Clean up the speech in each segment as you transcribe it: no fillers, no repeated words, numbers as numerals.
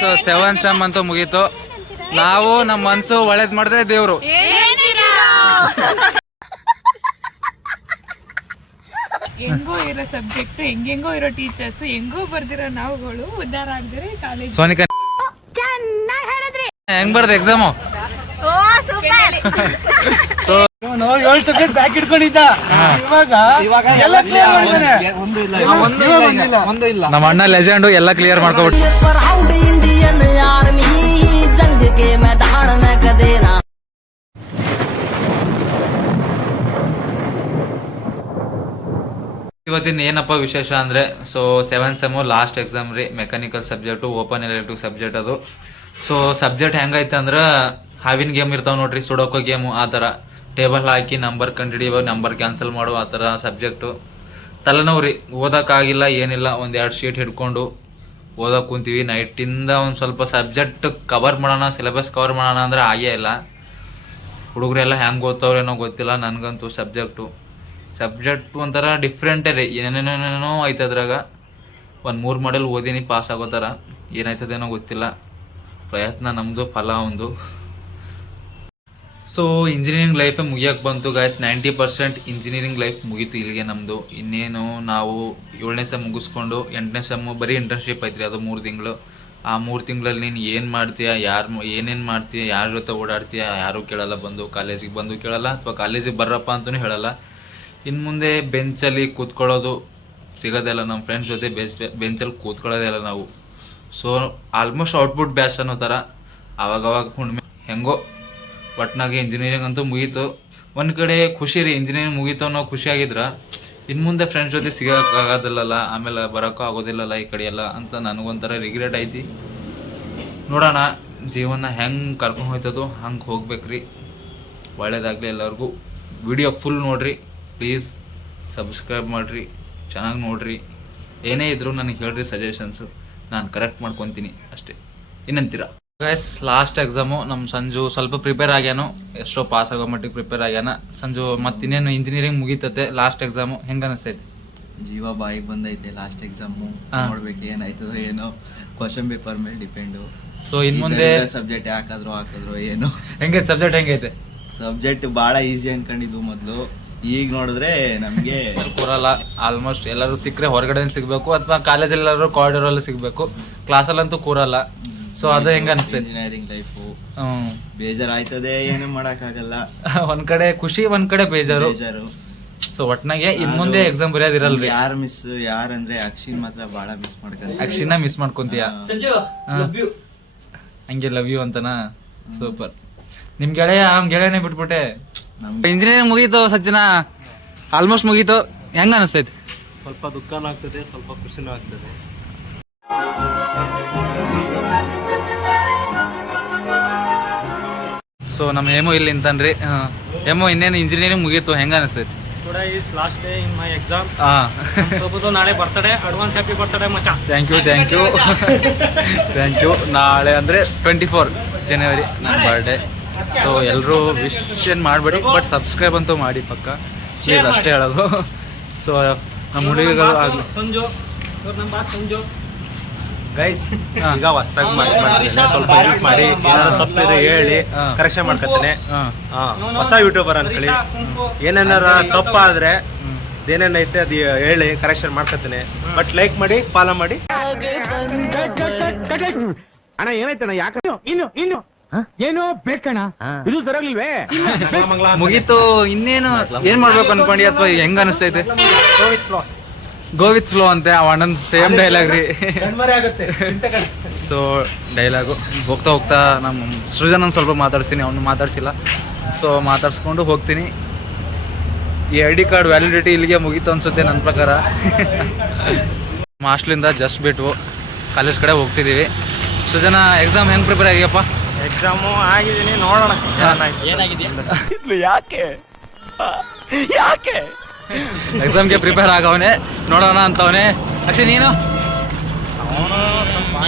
So 7th sem ಅಂತೂ ಮುಗೀತು. ನಾವು ನಮ್ಮ ಮನ್ಸು ಒಳ್ಳೇದ್ ಮಾಡಿದ್ರೆ ದೇವ್ರು. ಹೆಂಗೋ ಇರೋ ಸಬ್ಜೆಕ್ಟ್, ಹೆಂಗೆಂಗೋ ಇರೋ ಟೀಚರ್ಸ್, ಹೆಂಗೋ ಬರ್ದಿರೋ ನಾವುಗಳು ಉದ್ದಾರ ಆಗದ್ರೆ ಕಾಲೇಜ್. ಸೋನಿಕಾ ಹೆಂಗ್ ಬರ್ದ ಎಕ್ಸಾಮು? ಸೊ 7 ಸಬ್ಜೆಕ್ಟ್ ಬ್ಯಾಕ್ ಇಟ್ಕೊಂಡಿದ್ದ, ಇವಾಗ ಎಲ್ಲ ಕ್ಲಿಯರ್ ಮಾಡಿದಾನೆ. ಒಂದು ಇಲ್ಲ. ನಮ್ಮ ಅಣ್ಣ ಲೆಜೆಂಡ್ ಎಲ್ಲ ಕ್ಲಿಯರ್ ಮಾಡ್ಕೊಬಿಟ್ಟು. ಇವತ್ತಿನ ಏನಪ್ಪ ವಿಶೇಷ ಅಂದರೆ, so 7th sem last exam ರೀ. Mechanical subject, open electric subject ಅದು. ಸೊ ಸಬ್ಜೆಕ್ಟ್ ಹೆಂಗೈತೆ ಅಂದ್ರೆ, ಹಾವಿನ ಗೇಮ್ ಇರ್ತಾವೆ ನೋಡ್ರಿ, ಸುಡೋಕೋ ಗೇಮು. ಆ ಥರ ಟೇಬಲ್ ಹಾಕಿ ನಂಬರ್ ಕಂಡುಹಿಡಿಯುವ, ನಂಬರ್ ಕ್ಯಾನ್ಸಲ್ ಮಾಡುವ, ಆ ಥರ ಸಬ್ಜೆಕ್ಟು. ತಲೆನೋವು ರೀ, ಓದೋಕ್ಕಾಗಿಲ್ಲ ಏನಿಲ್ಲ. 1-2 ಶೀಟ್ ಹಿಡ್ಕೊಂಡು ಓದೋಕೆ ಕುಂತೀವಿ. ನೈಟಿಂದ ಒಂದು ಸ್ವಲ್ಪ ಸಬ್ಜೆಕ್ಟ್ ಕವರ್ ಮಾಡೋಣ, ಸಿಲೆಬಸ್ ಕವರ್ ಮಾಡೋಣ ಅಂದರೆ ಆಗೇ ಇಲ್ಲ. ಹುಡುಗರೆಲ್ಲ ಹೆಂಗೆ ಓದ್ತವ್ರೇನೋ ಗೊತ್ತಿಲ್ಲ. ನನಗಂತೂ ಸಬ್ಜೆಕ್ಟ್ ಒಂಥರ ಡಿಫ್ರೆಂಟೇ ರೀ. ಏನೇನೇನೇನೋ ಐತೆ ಅದ್ರಾಗ. 1-3 ಮಾಡೆಲ್ ಓದಿನಿ, ಪಾಸ್ ಆಗೋ ಥರ. ಏನಾಯ್ತದೇನೋ ಗೊತ್ತಿಲ್ಲ. ಪ್ರಯತ್ನ ನಮ್ಮದು, ಫಲ ಒಂದು. ಸೊ ಇಂಜಿನಿಯರಿಂಗ್ ಲೈಫೇ ಮುಗಿಯೋಕ್ಕೆ ಬಂತು ಗಾಯ್ಸ್. 90% ಇಂಜಿನಿಯರಿಂಗ್ ಲೈಫ್ ಮುಗೀತು ಇಲ್ಲಿಗೆ ನಮ್ಮದು. ಇನ್ನೇನು ನಾವು 7ನೇ ಸೆಮ್ ಮುಗಿಸ್ಕೊಂಡು 8ನೇ ಸೆಮ್ಮು ಬರೀ ಇಂಟರ್ನ್ಶಿಪ್ ಐತ್ರಿ, ಅದು 3 ತಿಂಗಳು. ಆ 3 ತಿಂಗಳಲ್ಲಿ ನೀನು ಏನು ಮಾಡ್ತೀಯ, ಏನೇನು ಮಾಡ್ತೀಯ, ಯಾರ ಜೊತೆ ಓಡಾಡ್ತೀಯ ಯಾರೂ ಕೇಳಲ್ಲ. ಬಂದು ಕಾಲೇಜಿಗೆ ಬಂದು ಕೇಳಲ್ಲ, ಅಥವಾ ಕಾಲೇಜಿಗೆ ಬರ್ರಪ್ಪ ಅಂತಲೂ ಹೇಳಲ್ಲ. ಇನ್ನು ಮುಂದೆ ಬೆಂಚಲ್ಲಿ ಕೂತ್ಕೊಳ್ಳೋದು ಸಿಗೋದಿಲ್ಲ. ನಮ್ಮ ಫ್ರೆಂಡ್ಸ್ ಜೊತೆ ಬೆಂಚಲ್ಲಿ ಕೂತ್ಕೊಳ್ಳೋದೇ ಇಲ್ಲ ನಾವು. ಸೊ ಆಲ್ಮೋಸ್ಟ್ ಔಟ್ಪುಟ್ ಬ್ಯಾಚ್ ಅನ್ನೋ ಥರ ಆವಾಗವಾಗ ಹುಣ್ಣಿಮೆ ಹೆಂಗೋ ಒಟ್ನಾಗೆ ಇಂಜಿನಿಯರಿಂಗ್ ಅಂತೂ ಮುಗೀತು. ಒಂದು ಕಡೆ ಖುಷಿ ರೀ, ಇಂಜಿನಿಯರಿಂಗ್ ಮುಗೀತು ಅನ್ನೋ ಖುಷಿಯಾಗಿದ್ರೆ ಇನ್ನು ಮುಂದೆ ಫ್ರೆಂಡ್ಸ್ ಜೊತೆ ಸಿಗೋಕ್ಕಾಗೋದಿಲ್ಲಲ್ಲ, ಆಮೇಲೆ ಬರೋಕ್ಕೂ ಆಗೋದಿಲ್ಲಲ್ಲ ಈ ಕಡೆ ಎಲ್ಲ ಅಂತ ನನಗೊಂಥರ ರಿಗ್ರೆಟ್ ಐತಿ. ನೋಡೋಣ ಜೀವನ ಹೆಂಗೆ ಕರ್ಕೊಂಡು ಹೋಯ್ತದೋ ಹಂಗೆ ಹೋಗ್ಬೇಕ್ರಿ. ಒಳ್ಳೇದಾಗಲಿ ಎಲ್ಲರಿಗೂ. ವಿಡಿಯೋ ಫುಲ್ ನೋಡಿರಿ ಪ್ಲೀಸ್. ಸಬ್ಸ್ಕ್ರೈಬ್ ಮಾಡಿರಿ, ಚೆನ್ನಾಗಿ ನೋಡಿರಿ. ಏನೇ ಇದ್ರೂ ನನಗೆ ಹೇಳ್ರಿ ಸಜೆಷನ್ಸು, ನಾನು ಕರೆಕ್ಟ್ ಮಾಡ್ಕೊತೀನಿ ಅಷ್ಟೇ. ಏನಂತೀರ ಗೈಸ್? ಲಾಸ್ಟ್ ಎಕ್ಸಾಮು ನಮ್ಮ ಸಂಜು ಸ್ವಲ್ಪ ಪ್ರಿಪೇರ್ ಆಗ್ಯಾನು, ಎಷ್ಟೋ ಪಾಸ್ ಆಗೋ ಮಟ್ಟಿಗೆ ಪ್ರಿಪೇರ್ ಆಗ್ಯಾನ. ಸಂಜು ಮತ್ತಿನ್ನೇನು ಇಂಜಿನಿಯರಿಂಗ್ ಮುಗೀತತೆ, ಲಾಸ್ಟ್ ಎಕ್ಸಾಮು ಹೆಂಗೆ ಅನಿಸ್ತೈತೆ? ಜೀವ ಬಾಯಿಗೆ ಬಂದೈತೆ. ಲಾಸ್ಟ್ ಎಕ್ಸಾಮು ನೋಡ್ಬೇಕು ಏನಾಯ್ತದೋ ಏನೋ. ಕ್ವಶನ್ ಪೇಪರ್ ಮೇಲೆ ಡಿಪೆಂಡು. ಸೊ ಇನ್ನು ಮುಂದೆ ಸಬ್ಜೆಕ್ಟ್ ಹಾಕಿದ್ರು ಏನೋ. ಹೆಂಗೈತೆ ಸಬ್ಜೆಕ್ಟ್? ಹೆಂಗೈತೆ ಸಬ್ಜೆಕ್ಟ್ ಭಾಳ ಈಸಿ ಅನ್ಕೊಂಡಿದ್ವು ಮೊದಲು. ಈಗ ನೋಡಿದ್ರೆ ನಮಗೆ ಕೂರಲ್ಲ. ಆಲ್ಮೋಸ್ಟ್ ಎಲ್ಲರೂ ಸಿಕ್ಕರೆ ಹೊರಗಡೆ ಸಿಗಬೇಕು, ಅಥವಾ ಕಾಲೇಜಲ್ಲಿ ಎಲ್ಲರೂ ಕಾರಿಡೋರಲ್ಲಿ ಸಿಗಬೇಕು. ಕ್ಲಾಸಲ್ಲಂತೂ ಕೂರಲ್ಲ. ಸೊ ಅದು ಹೆಂಗೆ ಅನಿಸ್ತೈತೆ? ಇಂಜಿನಿಯರಿಂಗ್ ಲೈಫು ಬೇಜಾರಾಯ್ತದೆ, ಏನೂ ಮಾಡೋಕ್ಕಾಗಲ್ಲ. ಒಂದ್ ಕಡೆ ಖುಷಿ, ಒಂದ್ ಕಡೆ ಬೇಜಾರು. ಸೊ ಒಟ್ನಾಗೆ ಇನ್ ಮುಂದೆ ಎಕ್ಸಾಮ್ ಬರೆಯೋದಿರಲ್ರಿ. ಯಾರಂದ್ರೆ ಅಕ್ಷಿನ್ ಮಾತ್ರ ಭಾಳ ಮಿಸ್ ಮಾಡ್ಕೊಂತ. ಅಕ್ಷಿನ ಮಿಸ್ ಮಾಡ್ಕೊಂತೀಯ? ಹಂಗೆ ಲವ್ ಯು ಅಂತನಾ? ಸೂಪರ್. ನಿಮ್ ಗೆಳೆಯನೇ ಬಿಟ್ಬಿಟ್ಟೆ. ಇಂಜಿನಿಯರಿಂಗ್ ಮುಗೀತು ಸಚಿನ, ಆಲ್ಮೋಸ್ಟ್ ಮುಗೀತು. ಹೆಂಗ ಅನಿಸ್ತೈತಿ? ಸ್ವಲ್ಪ ದುಃಖನೂ ಆಗ್ತದೆ, ಸ್ವಲ್ಪ ಖುಷಿನೂ ಆಗ್ತದೆ. ಸೊ ನಮ್ಮ ಹೇಮು ಇಲ್ಲಿ ನಿಂತನ್ರಿ. ಹೇಮು, ಇನ್ನೇನು ಇಂಜಿನಿಯರಿಂಗ್ ಮುಗೀತು, ಹೆಂಗ ಅನಿಸ್ತೈತಿ? Today is last day in my exam. ನಾಳೆ ಬರ್ತಡೇ. ಅಡ್ವಾನ್ಸ್ ಹ್ಯಾಪಿ ಬರ್ತಡೇ ಮಚ್ಚ. Thank you. ನಾಳೆ ಅಂದರೆ 24 ಜನವರಿ ನನ್ನ ಬರ್ಡೇ. ಸೊ ಎಲ್ಲರೂ ವಿಶ್ ಏನು ಮಾಡಬೇಡಿ, ಬಟ್ ಸಬ್ಸ್ಕ್ರೈಬ್ ಅಂತೂ ಮಾಡಿ ಪಕ್ಕ, ಪ್ಲೀಸ್, ಅಷ್ಟೇ ಹೇಳೋದು. ಸೊ ನಮ್ಮ ಹುಡುಗಿಗಳು ಆಗಲಿ. ಸಂಜು ಗೈಸ್, ಈಗ ಹೊಸ್ದಾಗಿ ಸ್ವಲ್ಪ ಹೆಲ್ಪ್ ಮಾಡಿ, ಏನಾದ್ರು ತಪ್ಪಿದ್ರೆ ಹೇಳಿ ಕರೆಕ್ಷನ್ ಮಾಡ್ಕೊತೇನೆ. ಹೊಸ ಯೂಟ್ಯೂಬರ್ ಅಂತೇಳಿ ಏನೇನಾರ ತಪ್ಪಾದ್ರೆ ಏನೇನೈತೆ ಅದು ಹೇಳಿ ಕರೆಕ್ಷನ್ ಮಾಡ್ಕೊತೇನೆ. ಬಟ್ ಲೈಕ್ ಮಾಡಿ, ಫಾಲೋ ಮಾಡಿ. ಅಣ್ಣ ಏನಾಯ್ತಣ್ಣ? ಯಾಕೆ ಇನ್ನು ಏನೋ ಬೇಕಣ್ಣ, ಇದು ಸರಿಯಾಗಿಲ್ವೇ? ಮುಗೀತು, ಇನ್ನೇನು ಏನ್ ಮಾಡ್ಬೇಕು ಅನ್ಕೊಂಡಿ, ಅಥವಾ ಹೆಂಗ ಅನಿಸ್ತೈತೆ? ಗೋ ವಿತ್ ಫ್ಲೋ ಅಂತೆ ಅಣ್ಣನ ಸೇಮ್ ಡೈಲಾಗ್ ರೀ. ಸೊ ಡೈಲಾಗು ಹೋಗ್ತಾ ನಮ್ಮ ಸೃಜನನ್ ಸ್ವಲ್ಪ ಮಾತಾಡ್ತೀನಿ, ಅವನು ಮಾತಾಡ್ಸಿಲ್ಲ. ಸೊ ಮಾತಾಡ್ಸ್ಕೊಂಡು ಹೋಗ್ತೀನಿ. ಈ ID ಕಾರ್ಡ್ ವ್ಯಾಲಿಡಿಟಿ ಇಲ್ಲಿಗೆ ಮುಗೀತು ಅನ್ಸುತ್ತೆ ನನ್ನ ಪ್ರಕಾರ. ಹಾಸ್ಟ್ಲಿಂದ ಜಸ್ಟ್ ಬಿಟ್ಟು ಕಾಲೇಜ್ ಕಡೆ ಹೋಗ್ತಿದ್ದೀವಿ. ಸೃಜನ, ಎಕ್ಸಾಮ್ ಹೆಂಗೆ ಪ್ರಿಪೇರ್ ಆಗಿಯಪ್ಪ? ಎಕ್ಸಾಮು ಆಗಿದ್ದೀನಿ, ನೋಡೋಣ ಏನಾಗಿದೆ. ಯಾಕೆ ಎಕ್ಸಾಮ್ಗೆ ಪ್ರಿಪೇರ್ ಆಗವನೆ, ನೋಡೋಣ ಅಂತವನೇ. ಅಕ್ಷಯ್ ನೀನು?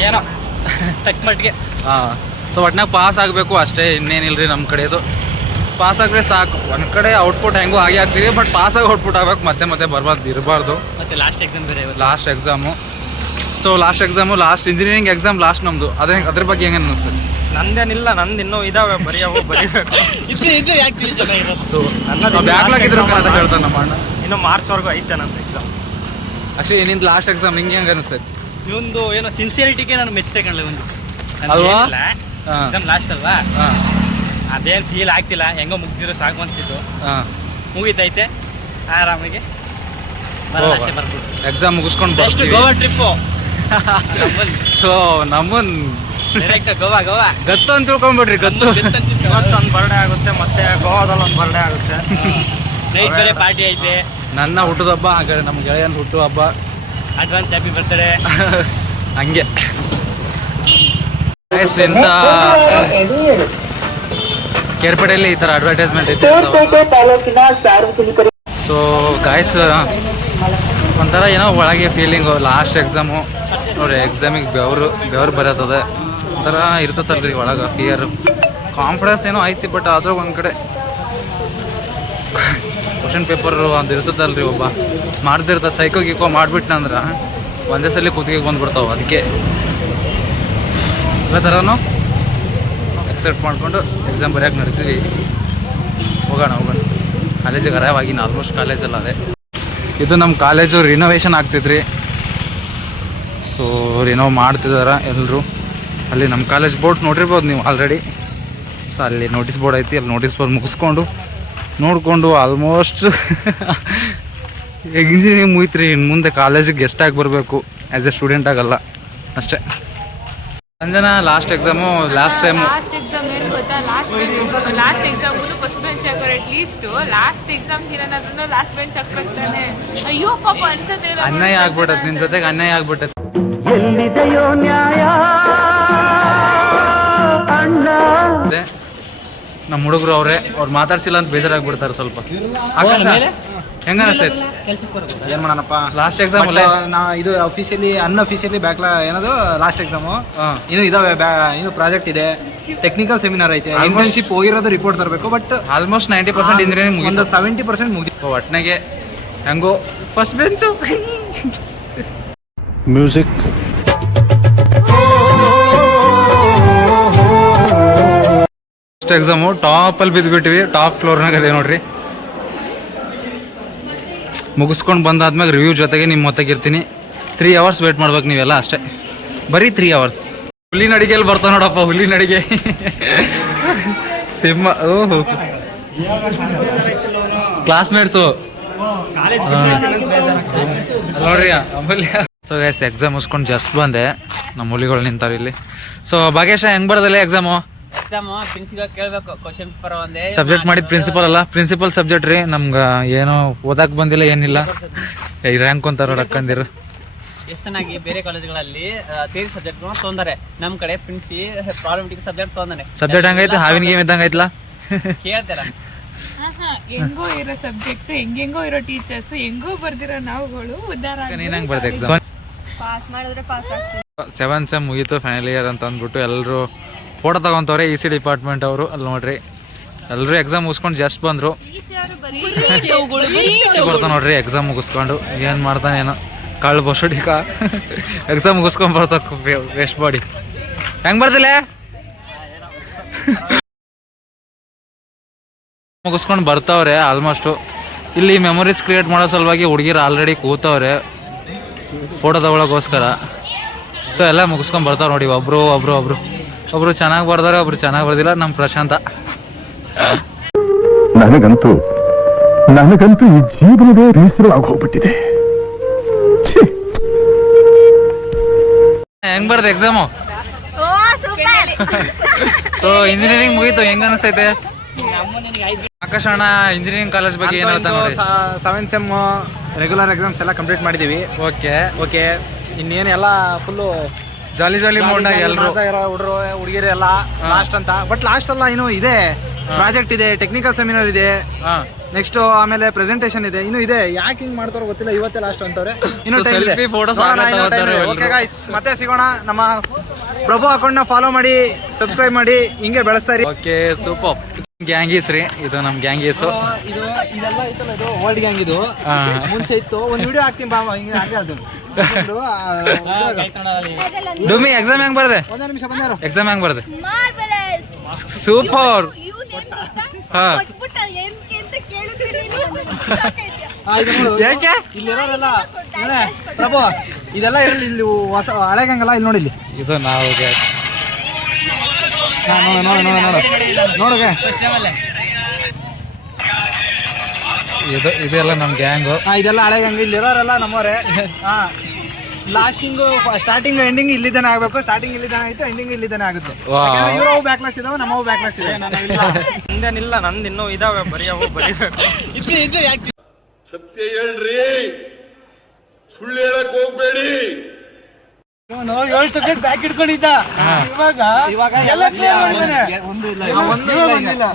ಏನೋ ಟೆಕ್ ಮಟ್ಟಿಗೆ. ಸೊ ಒಟ್ನಾಗ ಪಾಸ್ ಆಗಬೇಕು ಅಷ್ಟೇ, ಇನ್ನೇನಿಲ್ರಿ ನಮ್ಮ ಕಡೆದು. ಪಾಸ್ ಆಗಿದ್ರೆ ಸಾಕು. ಒಂದು ಕಡೆ ಔಟ್ಪುಟ್ ಹೆಂಗೂ ಆಗಿ ಆಗ್ತೀವಿ, ಬಟ್ ಪಾಸಾಗಿ ಔಟ್ಪುಟ್ ಆಗ್ಬೇಕು, ಮತ್ತೆ ಬರಬಾರ್ದು, ಇರಬಾರ್ದು. ಮತ್ತೆ ಲಾಸ್ಟ್ ಎಕ್ಸಾಮ್ ಬೇರೆ, last exam. So last exam, last engineering exam last ನಮ್ಮದು. ಅದ್ರ ಬಗ್ಗೆ ಹೆಂಗೆ ಅನಿಸ್ತದೆ? ನಂದೇನಿಲ್ಲ, ನಂದು ಇನ್ನೂ ಇದಾವೆ ಬರೀಬೇಕು. ಬ್ಯಾಕ್ಲಾಗ್ ಇದ್ರು ಕನ್ನಡ ಹೇಳ್ತಾನೆ ನಮ್ಮ ಅಣ್ಣ. ಇನ್ನು ಮಾರ್ಚ್ವರೆಗೂ ಐತೆ ನಂದು ಎಕ್ಸಾಮ್. ಆಕ್ಚುಲಿ ನಿಂದು ಲಾಸ್ಟ್ ಎಕ್ಸಾಮ್ ನಿಂಗೆ ಹೆಂಗೆ ಅನಿಸ್ತೈತಿ? ಇವೊಂದು ಏನೋ ಸಿನ್ಸಿಯರಿಟಿಗೆ ನಾನು ಮೆಚ್ಚತೆ ಕಾಣಲಿ ಒಂದು ಅಲ್ವಾ? ಎಕ್ಸಾಮ್ ಲಾಸ್ಟ್ ಅಲ್ವಾ, ಹಾಂ ಅದೇನು ಫೀಲ್ ಆಗ್ತಿಲ್ಲ, ಹೆಂಗೋ ಮುಗ್ದಿರೋ ಸಾಕು ಅನ್ಸ್ತಿತ್ತು. ಹಾಂ, ಮುಗೀತೈತೆ ಆರಾಮಾಗಿ ಬರ್ಬಿಟ್ಟು ಎಕ್ಸಾಮ್ ಮುಗಿಸ್ಕೊಂಡು ಬೆಸ್ಟ್ ಬರ್ತೀವಿ. ಗೋವಾ ಟ್ರಿಪ್ಪು ಸೊ ನಮ್ಮನ್ ಡೈರೆಕ್ಟ್ ಗೋವಾ ಗತ್ತು ಅಂತ ತಿಳ್ಕೊಂಬಿಡ್ರಿ. ಗತ್ತು ಇವತ್ತೊಂದು ಬರ್ಡೇ ಆಗುತ್ತೆ, ಮತ್ತೆ ಗೋವಾದಲ್ಲಿ ಒಂದು ಬರ್ಡೇ ಆಗುತ್ತೆ. ನೈಟ್ ಬೇರೆ ಪಾರ್ಟಿ ಐತೆ. ನನ್ನ ಹುಟ್ಟುಹಬ್ಬ, ಹಾಗಾದ್ರೆ ನಮ್ಮ ಗೆಳೆಯನ ಹುಟ್ಟುಹಬ್ಬ. ಅಡ್ವಾನ್ಸ್ ಹ್ಯಾಪಿ ಬರ್ತಾರೆ. ಹಂಗೆ ಇಂದ ಕೇರ್ಪೇಟೆಯಲ್ಲಿ ಈ ಥರ ಅಡ್ವರ್ಟೈಸ್ಮೆಂಟ್ ಇತ್ತು. ಸೊ ಗಾಯ್ಸ್ ಒಂಥರ ಏನೋ ಒಳಗೆ ಫೀಲಿಂಗು. ಲಾಸ್ಟ್ ಎಕ್ಸಾಮು ನೋಡ್ರಿ, ಎಕ್ಸಾಮಿಗೆ ಬೆವರು ಬರತ್ತದ, ಒಂಥರ ಇರ್ತತಲ್ರಿ ಒಳಗೆ ಫಿಯರು. ಕಾನ್ಫಿಡೆನ್ಸ್ ಏನೋ ಐತಿ, ಬಟ್ ಆದ್ರೂ ಒಂದು ಕಡೆ ಕ್ವಶನ್ ಪೇಪರು ಒಂದು ಇರ್ತದಲ್ರಿ. ಒಬ್ಬ ಮಾಡ್ದಿರ್ತ ಸೈಕೋ ಗಿಕೋ ಮಾಡಿಬಿಟ್ನಂದ್ರೆ ಒಂದೇ ಸಲ ಕೂತಿಗೆ ಬಂದ್ಬಿಡ್ತಾವೆ. ಅದಕ್ಕೆ ಎಲ್ಲ ಥರನೂ ಎಕ್ಸೆಪ್ಟ್ ಮಾಡಿಕೊಂಡು ಎಕ್ಸಾಮ್ ಬರೆಯೋಕೆ ನಡೀತೀವಿ. ಹೋಗೋಣ ಕಾಲೇಜಿಗೆ ಅರಾವಾಗಿನ ಆಲ್ಮೋಸ್ಟ್ ಕಾಲೇಜಲ್ಲ ಅದೇ. ಇದು ನಮ್ಮ ಕಾಲೇಜು ರಿನೋವೇಷನ್ ಆಗ್ತಿದ್ರಿ. ಸೊ ರಿನೋವ್ ಮಾಡ್ತಿದ್ದಾರೆ ಎಲ್ಲರೂ. ಅಲ್ಲಿ ನಮ್ಮ ಕಾಲೇಜ್ ಬೋರ್ಡ್ ನೋಡಿರ್ಬೋದು ನೀವು ಆಲ್ರೆಡಿ. ಸೊ ಅಲ್ಲಿ ನೋಟಿಸ್ ಬೋರ್ಡ್ ಐತಿ, ಅಲ್ಲಿ ನೋಟಿಸ್ ಬೋರ್ಡ್ ಮುಗಿಸ್ಕೊಂಡು ನೋಡಿಕೊಂಡು ಆಲ್ಮೋಸ್ಟ್ ಇಂಜಿನಿಯರಿಂಗ್ ಮುಗಿತ್ರಿ. ಇನ್ನು ಮುಂದೆ ಕಾಲೇಜಿಗೆ ಗೆಸ್ಟ್ ಆಗಿ ಬರಬೇಕು, ಆ್ಯಸ್ ಎ ಸ್ಟೂಡೆಂಟ್ ಆಗಲ್ಲ ಅಷ್ಟೇ. Sanjana last exam, last exam ಏನು ಗೊತ್ತಾ, ಲಾಸ್ಟ್ ಎಕ್ಸಾಮು ಫಸ್ಟ್ ಬೆಂಚ್ ಹಾಕೋರು. ಅಟ್ಲೀಸ್ಟ್ ಲಾಸ್ಟ್ ಎಕ್ಸಾಮ್ ದಿನಾದ್ರೂ ಲಾಸ್ಟ್ ಬೆಂಚ್ ಹಾಕ್ತಾನೆ. ಅಯ್ಯೋ ಪಾಪ ಅನ್ಸತ್ತೆ, ಅನ್ಯಾಯ ಆಗ್ಬಿಟ್ಟತ್, ನಿನ್ನ ಜೊತೆಗೆ ಅನ್ಯಾಯ ಆಗ್ಬಿಟ್ಟತ್. ನಮ್ಮ ಹುಡುಗರು ಅವ್ರು ಮಾತಾಡ್ಸಿಲ್ಲ ಅಂತ ಬೇಜಾರಾಗ್ಬಿಡ್ತಾರೆ ಸ್ವಲ್ಪ. ಹೆಂಗ ಅನಿಸ್ತೈತಿ? ಏನ್ ಮಾಡೋಣಪ್ಪ, ಲಾಸ್ಟ್ ಎಕ್ಸಾಮ್ ಅಲ್ಲೇ ಇದು ಅಫಿಷಿಯಲಿ ಅನ್ಅಫಿಷಿಯಲಿ ಏನದು ಲಾಸ್ಟ್ ಎಕ್ಸಾಮು. ಇನ್ನು ಇದಾವೆ, ಇನ್ನು ಪ್ರಾಜೆಕ್ಟ್ ಇದೆ, ಟೆಕ್ನಿಕಲ್ ಸೆಮಿನಾರ್ ಐತೆ, ಇಂಟರ್ನ್ಶಿಪ್ ಹೋಗಿರೋದು ರಿಪೋರ್ಟ್ ತರಬೇಕು. ಬಟ್ ಆಲ್ಮೋಸ್ಟ್ 90% ಇಂಜಿನಿಯರಿಂಗ್ ಮುಗಿದ, ಒಂದು 70% ಮುಗಿದು. ಒಟ್ನಾಗೆ ಹೆಂಗೋ first bench music first exam ಟಾಪಲ್ಲಿ ಬಿದ್ದುಬಿಟ್ಟಿವಿ. ಟಾಪ್ ಫ್ಲೋರ್ನಾಗ ಅದೇ ನೋಡ್ರಿ. ಮುಗಿಸ್ಕೊಂಡು ಬಂದಾದ್ಮೇಲೆ ರಿವ್ಯೂ ಜೊತೆಗೆ ನಿಮ್ಮ ಮೊತ್ತಗಿರ್ತೀನಿ. 3 hours ವೇಟ್ ಮಾಡ್ಬೇಕು ನೀವೆಲ್ಲ ಅಷ್ಟೇ, ಬರೀ 3 hours. ಹುಲಿ ನಡಿಗೆಯಲ್ಲಿ ಬರ್ತಾವ ನೋಡಪ್ಪ, ಹುಲಿ ನಡಿಗೆ ಸಿಂಹ. ಓಹೋ, ಕ್ಲಾಸ್ಮೇಟ್ಸು ನೋಡ್ರಿ ಅಮೂಲ್ಯ. ಸೊ ಗೈಸ್ ಎಕ್ಸಾಮ್ ಮುಗಿಸ್ಕೊಂಡು ಜಸ್ಟ್ ಬಂದೆ. ನಮ್ಮ ಹುಲಿಗಳು ನಿಂತಾವ ಇಲ್ಲಿ. ಸೊ ಭಾಗ್ಯೇಶ ಹೆಂಗ್ ಬರ್ದಲ್ಲ ಎಕ್ಸಾಮು? ಪ್ರಿನ್ಸಿಪಲ್ ಕೇಳ್ಬೇಕು ಕ್ವಶನ್ ಪೇಪರ್ ಒಂದೇ ಸಬ್ಜೆಕ್ಟ್ ಮಾಡಿದ ಪ್ರಿನ್ಸಿಪಲ್ ಅಲ್ಲ, ಪ್ರಿನ್ಸಿಪಲ್ ಸಬ್ಜೆಕ್ಟ್ ರೀ. ನಮ್ಗೆ ಏನೋ ಓದಕ್ಕೆ ಬಂದಿಲ್ಲ, ಏನಿಲ್ಲ. ರ್ಯಾಂಕ್ ಅಂತಾರ ನೋಡಕ್ಕಂದಿರು. ಎಷ್ಟು ಚೆನ್ನಾಗಿ ಬೇರೆ ಕಾಲೇಜ್ಗಳಲ್ಲಿ ಥಿಯರಿ ಸಬ್ಜೆಕ್ಟ್ ತೊಂದರೆ, ನಮ್ಮ ಕಡೆ ಪ್ರಿನ್ಸಿ ಪ್ರಾಬ್ಲಮೆಟಿಕ್ ಸಬ್ಜೆಕ್ಟ್ ತೊಂದಾನೆ. ಸಬ್ಜೆಕ್ಟ್ ಹಂಗೈತೆ, ಹಾವಿನ ಗೇಮ್ ಇದ್ದಂಗೆ ಐತ್ಲಾ? ಕೇಳ್ತಾರ ಹೆಂಗೋ ಇರೋ ಸಬ್ಜೆಕ್ಟ್, ಹೆಂಗೆಂಗೋ ಇರೋ ಟೀಚರ್ಸ್, ಹೆಂಗೋ ಬರ್ದಿರೋ ನಾವುಗಳು ಉದ್ದಾರ ನೀನು ಹೆಂಗೆ ಬರ್ದೆ ಎಕ್ಸಾಮ್? ಪಾಸ್ ಮಾಡಿದ್ರೆ ಪಾಸ್ ಆಗ್ತೀವಿ. 7th ಸೆಮ್ ಮುಗೀತು, ಫೈನಲ್ ಇಯರ್ ಅಂತ ಅಂದ್ಬಿಟ್ಟು ಎಲ್ಲರೂ ಫೋಟೋ ತಗೊಂತವ್ರೆ. EC ಡಿಪಾರ್ಟ್ಮೆಂಟ್ ಅವರು ಅಲ್ಲಿ ನೋಡ್ರಿ, ಎಲ್ಲರೂ ಎಕ್ಸಾಮ್ ಮುಗಿಸ್ಕೊಂಡು ಜಸ್ಟ್ ಬಂದರು. ಬರ್ತಾನೆ ನೋಡ್ರಿ ಎಕ್ಸಾಮ್ ಮುಗಿಸ್ಕೊಂಡು. ಏನು ಮಾಡ್ತಾನೆ ಏನೋ ಕಳ್ಳು ಬಸಡಿಕ ಎಕ್ಸಾಮ್ ಮುಗಿಸ್ಕೊಂಡು ಬರ್ತಾ ವೇಸ್ಟ್ ಬಾಡಿ. ಹೆಂಗೆ ಬರ್ದಿಲ್ಲ? ಮುಗಿಸ್ಕೊಂಡು ಬರ್ತಾವ್ರೆ ಆಲ್ಮೋಸ್ಟು. ಇಲ್ಲಿ ಮೆಮೊರೀಸ್ ಕ್ರಿಯೇಟ್ ಮಾಡೋ ಸಲುವಾಗಿ ಹುಡುಗಿರು ಆಲ್ರೆಡಿ ಕೂತವ್ರೆ ಫೋಟೋ ತಗೊಳಕೋಸ್ಕರ. ಸೊ ಎಲ್ಲ ಮುಗಿಸ್ಕೊಂಡು ಬರ್ತಾವ್ರೆ ನೋಡಿ. ಒಬ್ರು ಚೆನ್ನಾಗಿ ಬರ್ದಾರೆ, ಒಬ್ರು ಚೆನ್ನಾಗಿ ಬರ್ದಿಲ್ಲ. ನಮ್ಮ ಪ್ರಶಾಂತ ನನಗಂತೂ ಈ ಜೀವನವೇ ಬೇಸರವಾಗಿ ಹೋಗ್ಬಿಟ್ಟಿದೆ. ಹೆಂಗ್ ಬರ್ದೆ ಎಕ್ಸಾಮು? ಸೊ ಇಂಜಿನಿಯರಿಂಗ್ ಮುಗೀತು, ಹೆಂಗ ಅನಿಸ್ತೈತೆ? ಆಕಾಶ ಅಣ್ಣ ಇಂಜಿನಿಯರಿಂಗ್ ಕಾಲೇಜ್ ಬಗ್ಗೆ ಏನು ಹೇಳ್ತಾ ನೋಡಿ. 7th ಸೆಮ್ ರೆಗ್ಯುಲರ್ ಎಕ್ಸಾಮ್ಸ್ ಎಲ್ಲ ಕಂಪ್ಲೀಟ್ ಮಾಡಿದೀವಿ. ಓಕೆ ಇನ್ನೇನು ಎಲ್ಲ ಫುಲ್ಲು ಜಾಲಿ ಮೂಡ್ನಾಗ ಎಲ್ಲರೂ ಹುಡುಗರು ಹುಡುಗಿರು ಎಲ್ಲ ಲಾಸ್ಟ್ ಅಂತ. ಬಟ್ ಲಾಸ್ಟ್ ಅಲ್ಲ, ಇನ್ನು ಇದೆ, ಪ್ರಾಜೆಕ್ಟ್ ಇದೆ, ಟೆಕ್ನಿಕಲ್ ಸೆಮಿನಾರ್ ಇದೆ, ನೆಕ್ಸ್ಟ್ ಆಮೇಲೆ ಪ್ರೆಸೆಂಟೇಷನ್ ಇದೆ, ಇನ್ನು ಇದೆ. ಯಾಕೆ ಹಿಂಗ್ ಮಾಡ್ತಾರೋ ಗೊತ್ತಿಲ್ಲ, ಇವತ್ತೇ ಲಾಸ್ಟ್ ಅಂತವ್ರೆ. ಇನ್ನು ಟೈಮ್ ಇದೆ. ಓಕೆ ಗೈಸ್, ಮತ್ತೆ ಸಿಗೋಣ. ನಮ್ಮ ಪ್ರಭು ಅಕೌಂಟ್ ನ ಫಾಲೋ ಮಾಡಿ, ಸಬ್ಸ್ಕ್ರೈಬ್ ಮಾಡಿ, ಹಿಂಗೆ ಬೆಳೆಸ್ತಾ ಇರಿ. Okay super. ಗ್ಯಾಂಗೀಸ್ ರೀ, ಇದು ನಮ್ಮ ಗ್ಯಾಂಗೀಸು. ಇದು ಇದೆಲ್ಲ ಐತಲ್ಲ, ಇದು ಓಲ್ಡ್ ಗ್ಯಾಂಗ್. ಇದು ಮುಂಚೆ ಇತ್ತು. ಒಂದು ವಿಡಿಯೋ ಹಾಕ್ತೀನಿ ಬಾ, ಹಿಂಗೆ ಹಾಗೆ ಅದು ಡುಮ್ಮಿ ಎಕ್ಸಾಮ್ ಹೆಂಗ್ ಬರ್ದೆ? ಒಂದೇ ನಿಮಿಷ ಬಂದಾರು. ಎಕ್ಸಾಮ್ ಹೆಂಗ್ ಬರ್ದೆ? ಸೂಪರ್. ಹಾ ಯಾಕೆ? ಇಲ್ಲಿರೋರೆಲ್ಲ ಪ್ರಭು ಇದೆಲ್ಲ ಇರಲಿ, ಇಲ್ಲಿ ಹೊಸ ಹಳೆ ಗ್ಯಾಂಗಲ್ಲ. ಇಲ್ಲಿ ನೋಡಿ, ಇಲ್ಲಿ ಇದು ನಾವು ನೋಡಗೆ ಇದೆಲ್ಲ ನಮ್ಮ ಗ್ಯಾಂಗು. ಇದೆಲ್ಲ ಹಳೆ ಗ್ಯಾಂಗ್. ಇಲ್ಲಿ ಇರೋರೆಲ್ಲ ನಮ್ಮವರೇ. ಲಾಸ್ಟಿಂಗು ಸ್ಟಾರ್ಟಿಂಗ್ ಎಂಡಿಂಗ್ ಇಲ್ಲಿದ್ದಾನೆ ಆಗಬೇಕು. ಸ್ಟಾರ್ಟಿಂಗ್ ಇಲ್ಲಿದ್ದಾನೆ ಆಯ್ತು, ಎಂಡಿಂಗ್ ಇಲ್ಲಿದ್ದಾನೆ ಆಗುತ್ತೆ. ಇವ್ರವು ಬ್ಯಾಕ್ಲಾಸ್ ಇದಾವೆ, ನಮ್ಮವು ಬ್ಯಾಕ್ಲಾಸ್ ಇದೆ. ನಂದೇನಿಲ್ಲ, ನಂದು ಇನ್ನೂ ಇದಾವೆ, ಬರೆಯವು ಬರೀಬೇಕು. ಸತ್ಯ ಹೇಳ್ರಿ, ಸುಳ್ಳು ಹೇಳಕ್ ಹೋಗ್ಬೇಡಿ. 7 ಸಬ್ಜೆಕ್ಟ್ ಬ್ಯಾಕ್ ಇಟ್ಕೊಂಡಿದ್ದ, ಇವಾಗ ಎಲ್ಲ ಕ್ಲಿಯರ್ ಮಾಡಿದ್ದಾನೆ.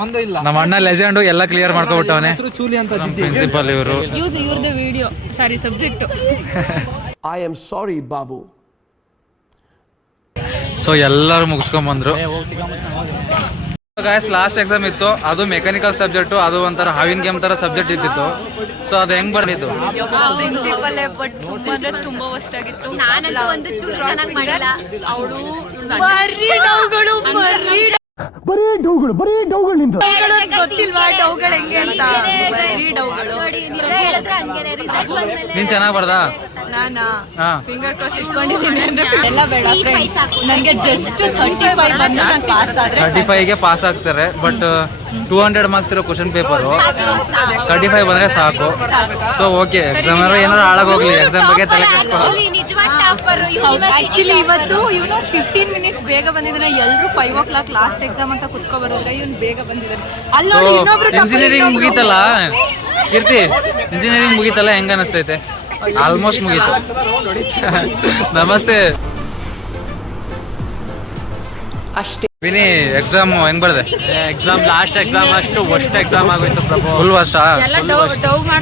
ಒಂದು ಇಲ್ಲ. ನಮ್ಮ ಅಣ್ಣ ಲೆಜೆಂಡು ಎಲ್ಲ ಕ್ಲಿಯರ್ ಮಾಡ್ಕೊಬಿಟ್ಟವನೆ. ಹೆಸರು ಚೂಲಿ ಅಂತ. ನಮ್ಮ ಪ್ರಿನ್ಸಿಪಲ್ ಇವರು. ಇವ್ರದ್ದು video, sorry subject. I am sorry, Babu. So ಎಲ್ಲರೂ ಮುಗಿಸ್ಕೊಂಬಂದ್ರು. ಗಾಯ್ಸ್ ಲಾಸ್ಟ್ ಎಕ್ಸಾಮ್ ಇತ್ತು, ಅದು ಮೆಕ್ಯಾನಿಕಲ್ ಸಬ್ಜೆಕ್ಟು. ಅದು ಒಂಥರ ಹಾವಿನ ಗೇಮ್ ತರ ಸಬ್ಜೆಕ್ಟ್ ಇದ್ದಿತ್ತು. ಸೊ ಅದು ಹೆಂಗ್ ಬಂದಿತ್ತು? ತುಂಬಾ ವರ್ಸ್ಟ್ ಆಗಿತ್ತು. ನಾನಂತೂ ಒಂದು ಚೂರು ಚೆನ್ನಾಗಿ ಮಾಡಿಲ್ಲ. ಅವಳು ಬರೀ ಡೌಗಳಿಂದ ಗೊತ್ತಿಲ್ವಾ ಡೌಗಳು ಹೆಂಗೆ ಅಂತ? ನೋಡಿ, ನಿಜ ಹೇಳಿದ್ರೆ ಹಂಗೇನೆ. ರಿಸಲ್ಟ್ ಬಂದ್ಮೇಲೆ ನೀನ್ ಚೆನ್ನಾಗ್ ಬರ್ದಾ? ನಾನಾ ಹಾ. ಫಿಂಗರ್ ಕ್ರಾಸ್ ಇಟ್ಕೊಂಡಿದ್ದೀನಿ ಅಂದ್ರೆ ಎಲ್ಲ ಬೇಡ. 35 ಸಾಕು. ನನಗೆ ಜಸ್ಟ್ 35 ಬಂದು ಪಾಸ್ ಆದ್ರೆ 35ಗೆ ಪಾಸ್ ಆಗ್ತಾರೆ. ಬಟ್ 200 ಮಾರ್ಕ್ಸ್ ಇರೋ ಕ್ವಶನ್ ಪೇಪರು 35 ಬಂದ್ರೆ ಸಾಕು. ಸೊ ಓಕೆ, ಎಕ್ಸಾಮ್ ಏನಾದ್ರು ಹಾಳಾಗೋಗ್ಲಿ, ಎಕ್ಸಾಮ್ ಬಗ್ಗೆ ತಲೆ ಕೆಡಿಸ್ಕೊಳ್ಳೋ. ನಿಜವಾದ ಟಾಪರ್ ಆಕ್ಚುಲಿ ಇವತ್ತು ಇವನು 15 ಮಿನಿಟ್ಸ್ ಬೇಗ ಬಂದಿದ್ದಾನೆ. ಎಲ್ಲರೂ 5 o'clock ಲಾಸ್ಟ್ ಎಕ್ಸಾಮ್ ಅಂತ ಕುತ್ಕೊ ಬರೋದ್ರೆ ಇವನು ಬೇಗ ಬಂದಿದ್ದಾನೆ. ಸೊ ಇಂಜಿನಿಯರಿಂಗ್ ಮುಗೀತಲ್ಲ ಕೀರ್ತಿ, ಇಂಜಿನಿಯರಿಂಗ್ ಮುಗೀತಲ್ಲ, ಹೆಂಗ ಅನಿಸ್ತೈತೆ? ಆಲ್ಮೋಸ್ಟ್ ಮುಗೀತು. ನಮಸ್ತೆ ವಿನಿ. ಎಕ್ಸಾಮ್ ಹೆಂಗ್ ಬರ್ದೆ? ಎಕ್ಸಾಮ್ ಲಾಸ್ಟ್ ಎಕ್ಸಾಮ್ ಅಷ್ಟು ವರ್ಸ್ಟ್ ಎಕ್ಸಾಮ್ ಆಗೋಯ್ತು ಪ್ರಭು. ಫುಲ್ ವರ್ಷ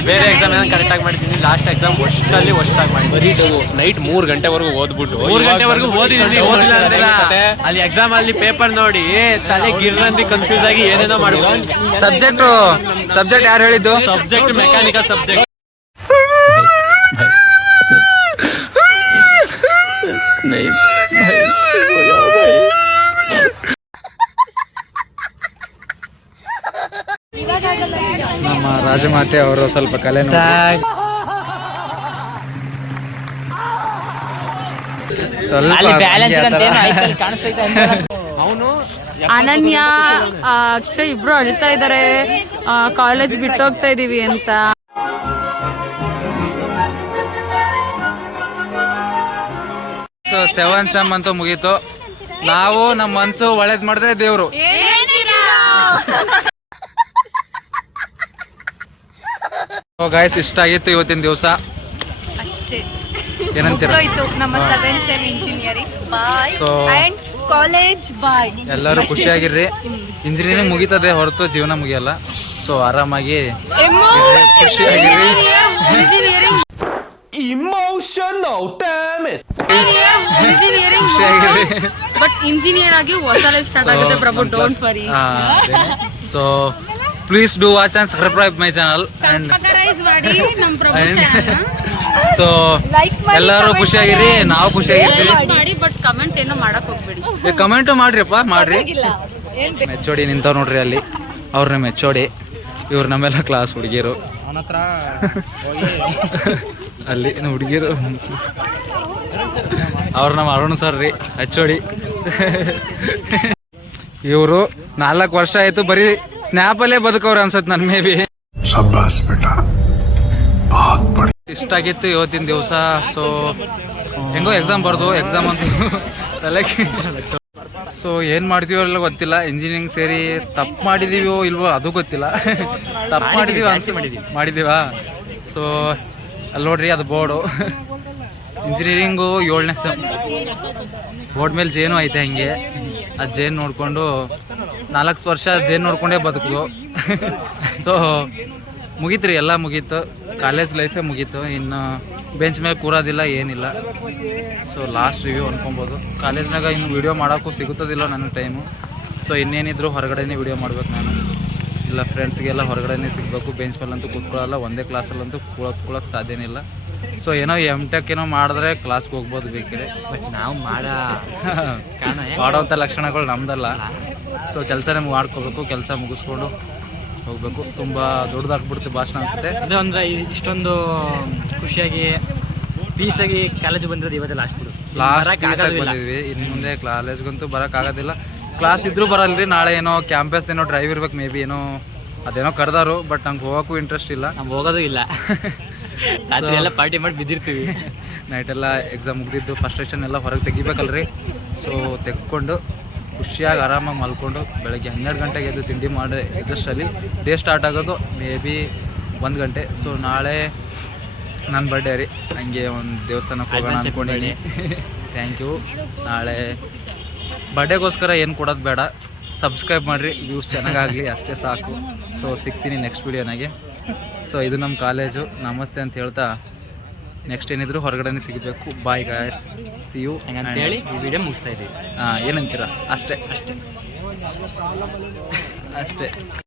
ಬೇರೆ ಎಕ್ಸಾಮ್ ಕರೆಕ್ಟ್ ಆಗಿ ಮಾಡಿದ್ದೀನಿ. ಲಾಸ್ಟ್ ಎಕ್ಸಾಮ್ ವರ್ಸ್ಟಲ್ಲಿ ವರ್ಸ್ಟ್ ಆಗಿ ಮಾಡಿದ್ದೀನಿ. ನೈಟ್ 3 ಗಂಟೆವರೆಗೂ ಓದ್ಬಿಟ್ಟು 3 ಗಂಟೆವರೆಗೂ ಓದಿದ್ದೀನಿ. ಓದಿಲ್ಲ ಅಂದಿಲ್ಲ. ಅಲ್ಲಿ ಎಕ್ಸಾಮ್ ಅಲ್ಲಿ ಪೇಪರ್ ನೋಡಿ ತಲೆ ಗಿರ್ರಂದಿ ಕನ್ಫ್ಯೂಸ್ ಆಗಿ ಏನೇನೋ ಮಾಡ್ಬೋದು. ಸಬ್ಜೆಕ್ಟ್ ಯಾರು ಹೇಳಿದ್ದು? Subject mechanical subject. ನಮ್ಮ ರಾಜಮಾತೆ ಅವರು ಸ್ವಲ್ಪ ಕಲೆ ಅನನ್ಯ ಅಕ್ಷಯ್ ಇಬ್ರು ಅಳ್ತಾ ಇದಾರೆ, ಕಾಲೇಜ್ ಬಿಟ್ಟು ಹೋಗ್ತಾ ಇದೀವಿ ಅಂತ. ಸೊ 7th ಸೆಮ್ ಅಂತೂ ಮುಗೀತು. ನಾವು ನಮ್ಮ ಮನ್ಸು ಒಳ್ಳೇದ್ ಮಾಡಿದ್ರೆ ದೇವ್ರು. ಗಾಯ್ಸ್ ಇಷ್ಟ ಆಗಿತ್ತು ಇವತ್ತಿನ ದಿವಸ. ಏನಂತೀರ? ನಮ್ಮ 7th sem engineering boys and college boy. ಎಲ್ಲರೂ ಖುಷಿಯಾಗಿರ್ರಿ. ಇಂಜಿನಿಯರಿಂಗ್ ಮುಗೀತದೆ ಹೊರತು ಜೀವನ ಮುಗಿಯಲ್ಲ. ಸೊ ಆರಾಮಾಗಿ ಖುಷಿಯಾಗಿರ್ರಿ. ಇಂಜಿನಿಯರಿಂಗ್ ಬಟ್ ಇಂಜಿನಿಯರ್ ಆಗಿ ಹೊಸ ಸ್ಟಾರ್ಟ್ ಆಗುತ್ತೆ ಪ್ರಭು, don't worry. So please do watch and subscribe my channel and ಮಾಡಿ ನಮ್ಮ ಪ್ರಭು ಚಾನಲ್. ಸೊ ಎಲ್ಲರೂ ಖುಷಿಯಾಗಿರಿ, ನಾವು ಖುಷಿಯಾಗಿರ್ತೀವಿ. ಮಾಡಿ ಬಟ್ ಕಮೆಂಟ್ ಏನೋ ಮಾಡಕ್ ಹೋಗ್ಬೇಡಿ. ಕಮೆಂಟ್ ಮಾಡ್ರಿಪ್ಪ, ಮಾಡ್ರಿ. ಮೆಚ್ಚೋಡಿ ನಿಂತವ್ ನೋಡ್ರಿ ಅಲ್ಲಿ, ಅವ್ರನ್ನ ಮೆಚ್ಚೋಡಿ. ಇವ್ರು ನಮ್ಮೆಲ್ಲ ಕ್ಲಾಸ್ ಹುಡುಗಿರು. ಅಲ್ಲಿ ಹುಡುಗಿರು ಅವ್ರು ನಮ್ಮ ಅರುಣ್ ಸರ್ ರೀ, ಹಚ್ಚೋಡಿ. ಇವರು 4 ವರ್ಷ ಆಯ್ತು ಬರೀ ಸ್ನ್ಯಾಪಲ್ಲೇ ಬದುಕವ್ರು ಅನ್ಸತ್ ನನ್ ಮೇ ಬಿ. ಇಷ್ಟ ಆಗಿತ್ತು ಇವತ್ತಿನ ದಿವಸ. ಸೊ ಹೆಂಗೋ ಎಕ್ಸಾಮ್ ಬರ್ದು, ಎಕ್ಸಾಮ್ ಅಂತೂ ತಲೆ. ಸೊ ಏನು ಮಾಡ್ತೀವೋ ಎಲ್ಲ ಗೊತ್ತಿಲ್ಲ. ಇಂಜಿನಿಯರಿಂಗ್ ಸೇರಿ ತಪ್ಪು ಮಾಡಿದೀವೋ ಇಲ್ವೋ ಅದು ಗೊತ್ತಿಲ್ಲ. ತಪ್ಪು ಮಾಡಿದೀವಾ. ಸೊ ಅಲ್ಲಿ ನೋಡ್ರಿ, ಅದು ಬೋರ್ಡು. ಇಂಜಿನಿಯರಿಂಗು 7ನೇ ಸೆಮ್. ಬೋರ್ಡ್ ಮೇಲೆ ಜೇನು ಐತೆ ಹಂಗೆ. ಆ ಜೇನು ನೋಡಿಕೊಂಡು 4 ವರ್ಷ ಜೇನು ನೋಡ್ಕೊಂಡೇ ಬದುಕು. ಸೊ ಮುಗೀತು ರೀ, ಎಲ್ಲ ಮುಗೀತು. ಕಾಲೇಜ್ ಲೈಫೇ ಮುಗೀತು. ಇನ್ನು ಬೆಂಚ್ ಮೇಲೆ ಕೂರೋದಿಲ್ಲ, ಏನಿಲ್ಲ. ಸೊ ಲಾಸ್ಟ್ ರಿವ್ಯೂ ಅನ್ಕೊಬೋದು. ಕಾಲೇಜ್ನಾಗ ಇನ್ನು ವೀಡಿಯೋ ಮಾಡೋಕ್ಕೂ ಸಿಗುತ್ತದಿಲ್ಲ ನನಗೆ ಟೈಮು. ಸೊ ಇನ್ನೇನಿದ್ರು ಹೊರಗಡೆನೇ ವೀಡಿಯೋ ಮಾಡ್ಬೇಕು ನಾನು. ಇಲ್ಲ ಫ್ರೆಂಡ್ಸ್ಗೆಲ್ಲ ಹೊರಗಡೆನೇ ಸಿಗಬೇಕು. ಬೆಂಚ್ ಮೇಲಂತೂ ಕೂತ್ಕೊಳ್ಳಲ್ಲ, ಒಂದೇ ಕ್ಲಾಸಲ್ಲಂತೂ ಕೂತ್ಕೊಳ್ಳೋಕೆ ಸಾಧ್ಯನೇ ಇಲ್ಲ. ಸೊ ಏನೋ M.Tech ಏನೋ ಮಾಡಿದ್ರೆ ಕ್ಲಾಸ್ಗೆ ಹೋಗ್ಬೋದು ಬೇಕಿದ್ರೆ, ಬಟ್ ನಾವು ಮಾಡೋವಂಥ ಲಕ್ಷಣಗಳು ನಮ್ದಲ್ಲ. ಸೊ ಕೆಲಸನೇ ಮಾಡ್ಕೋಬೇಕು, ಕೆಲಸ ಮುಗಿಸ್ಕೊಂಡು ಹೋಗಬೇಕು. ತುಂಬ ದೊಡ್ಡದಾಗ್ಬಿಡುತ್ತೆ ಭಾಷಣ ಅನಿಸುತ್ತೆ. ಅಂದರೆ ಅಂದರೆ ಇಷ್ಟೊಂದು ಖುಷಿಯಾಗಿ ಪೀಸಾಗಿ ಕಾಲೇಜ್ ಬಂದಿರೋದು ಇವತ್ತೇ ಲಾಸ್ಟ್ ಬಿಡು. ಬಂದಿದ್ವಿ, ಇನ್ನು ಮುಂದೆ ಕಾಲೇಜ್ಗಂತೂ ಬರೋಕ್ಕಾಗೋದಿಲ್ಲ. ಕ್ಲಾಸ್ ಇದ್ರೂ ಬರಲ್ರಿ. ನಾಳೆ ಏನೋ ಕ್ಯಾಂಪಸ್ ಏನೋ ಡ್ರೈವ್ ಇರ್ಬೇಕು ಮೇ ಬಿ, ಏನೋ ಅದೇನೋ ಕರೆದಾರು. ಬಟ್ ನಂಗೆ ಹೋಗೋಕ್ಕೂ ಇಂಟ್ರೆಸ್ಟ್ ಇಲ್ಲ, ನಾವು ಹೋಗೋದು ಇಲ್ಲ. ರಾತ್ರಿ ಎಲ್ಲ ಪಾರ್ಟಿ ಮಾಡಿ ಬಿದ್ದಿರ್ತೀವಿ. ನೈಟೆಲ್ಲ ಎಕ್ಸಾಮ್ ಮುಗಿದಿದ್ದು ಫ್ರಸ್ಟ್ರೇಷನ್ ಎಲ್ಲ ಹೊರಗೆ ತೆಗಿಬೇಕಲ್ರಿ. ಸೊ ತೆಕ್ಕೊಂಡು ಖುಷಿಯಾಗಿ ಆರಾಮಾಗಿ ಮಲ್ಕೊಂಡು ಬೆಳಗ್ಗೆ 12 ಗಂಟೆಗೆ ಎದ್ದು ತಿಂಡಿ ಮಾಡಿ ಇದಷ್ಟರಲ್ಲಿ ಡೇ ಸ್ಟಾರ್ಟ್ ಆಗೋದು ಮೇ ಬಿ 1 ಗಂಟೆ. ಸೊ ನಾಳೆ ನನ್ನ ಬರ್ಡೇ ರೀ, ಹಂಗೆ ಒಂದು ದೇವಸ್ಥಾನಕ್ಕೆ ಹೋಗೋಣ ಅಂದ್ಕೊಂಡಿದ್ದೀನಿ. Thank you. ನಾಳೆ ಬರ್ಡೇಗೋಸ್ಕರ ಏನು ಕೊಡೋದು ಬೇಡ, ಸಬ್ಸ್ಕ್ರೈಬ್ ಮಾಡಿರಿ, ವ್ಯೂಸ್ ಚೆನ್ನಾಗಾಗಲಿ ಅಷ್ಟೇ ಸಾಕು. ಸೊ ಸಿಗ್ತೀನಿ ನೆಕ್ಸ್ಟ್ ವೀಡಿಯೋನಾಗೆ. ಸೊ ಇದು ನಮ್ಮ ಕಾಲೇಜು. ನಮಸ್ತೆ ಅಂತ ಹೇಳ್ತಾ ನೆಕ್ಸ್ಟ್ ಏನಿದ್ರು ಹೊರಗಡೆನೇ ಸಿಗಬೇಕು. ಬಾಯ್ ಗಾಯ್ಸ್, ಸಿ ಯು ಅಂತೇಳಿ ಈ ವಿಡಿಯೋ ಮುಗಿಸ್ತಾ ಇದ್ದೀವಿ. ಏನಂತೀರಾ? ಅಷ್ಟೇ ಅಷ್ಟೇ ಅಷ್ಟೇ.